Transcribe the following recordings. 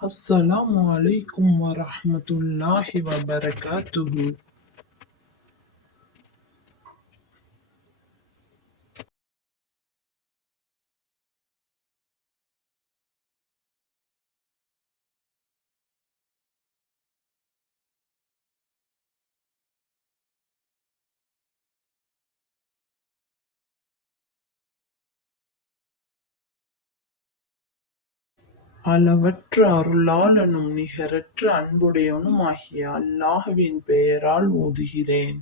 அஸ்ஸலாமு அலைக்கும் வரஹ்மத்துல்லாஹி வபரகாத்துஹு. அளவற்ற அருளாளனும் நிகரற்ற அன்புடையவனும் ஆகிய அல்லாஹ்வின் பெயரால் ஓதுகிறேன்.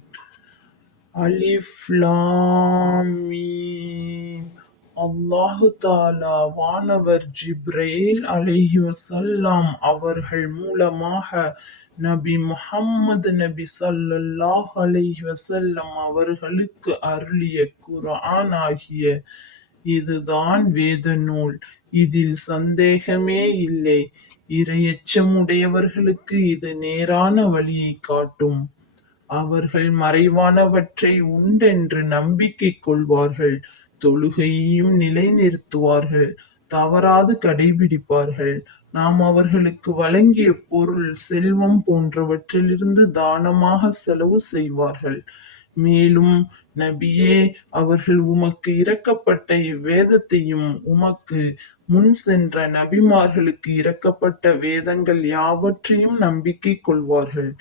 அலிஃப் லாம் மீம். அல்லாஹு தஆலா வானவர் ஜிப்ரீல் அலைஹிவஸல்லம் அவர்கள் மூலமாக நபி முஹம்மது நபி ஸல்லல்லாஹு அலைஹி வஸல்லம் அவர்களுக்கு அருளிய குர்ஆன் ஆகிய இதுதான் வேத நூல். இதில் சந்தேகமே இல்லை. இறையச்சமுடையவர்களுக்கு இது நேரான வழியைக் காட்டும். அவர்கள் மறைவானவற்றை உண்டென்று நம்பிக்கை கொள்வார்கள். தொழுகையையும் நிலைநிறுத்துவார்கள். தவறாது கடைபிடிப்பார்கள். நாம் அவர்களுக்கு வழங்கிய பொருள், செல்வம் போன்றவற்றிலிருந்து தானமாக செலவு செய்வார்கள். மேலும், நபியே, அவர்கள் உமக்கு இறக்கப்பட்ட இவ்வேதத்தையும் உமக்கு முன் சென்ற நபிமார்களுக்கு இறக்கப்பட்ட வேதங்கள் யாவற்றையும் நம்பிக்கை கொள்வார்கள்.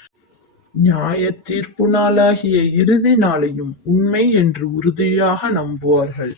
நியாயத் தீர்ப்பு நாளாகிய இறுதி நாளையும் உண்மை என்று உறுதியாக நம்புவார்கள்.